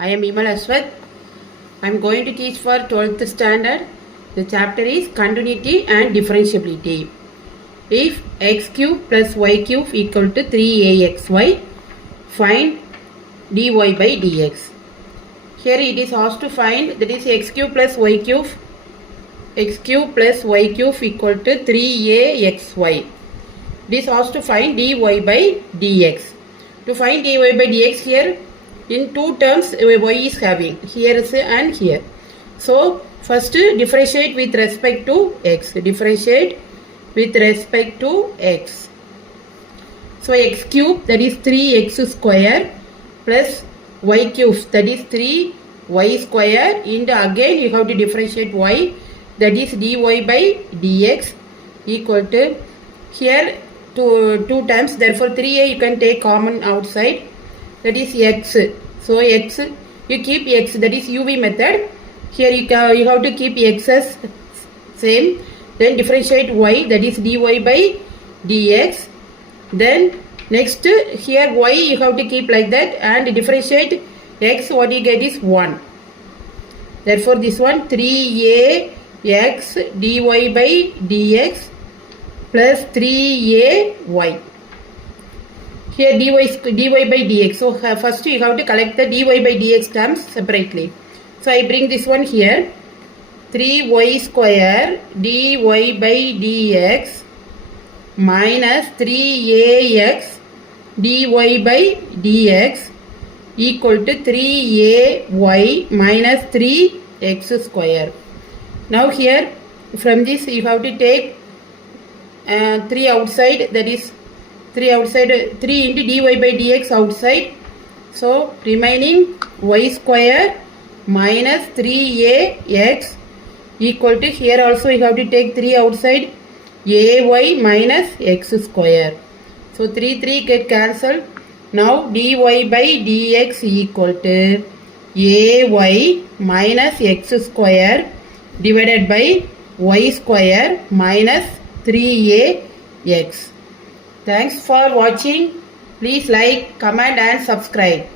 I am Imal Aswath. I am going to teach for 12th standard. The chapter is continuity and differentiability. If x cube plus y cube equal to 3axy, find dy by dx. Here it is asked to find, that is x cube plus y cube. X cube plus y cube equal to 3axy. It is asked to find dy by dx. To find dy by dx, here in two terms y is having, here is and here. So first differentiate with respect to x. Differentiate with respect to x. So x cube, that is 3x square, plus y cube, that is 3y square, and again you have to differentiate y, that is dy by dx equal to, here two times, therefore 3a you can take common outside, that is x. So x, you keep x, that is UV method. Here you have to keep x as same. Then differentiate y, that is dy by dx. Then next here y you have to keep like that, and differentiate x, what you get is 1. Therefore this one 3ax dy by dx plus 3ay. Here dy by dx. So first you have to collect the dy by dx terms separately. So I bring this one here. 3y square dy by dx minus 3ax dy by dx equal to 3ay minus 3x square. Now here from this you have to take 3 outside, that is 3 outside, 3 into dy by dx outside. So remaining y square minus 3ax equal to, here also you have to take 3 outside, ay minus x square. So 3 get cancelled. Now dy by dx equal to ay minus x square divided by y square minus 3ax. Thanks for watching. Please like, comment and subscribe.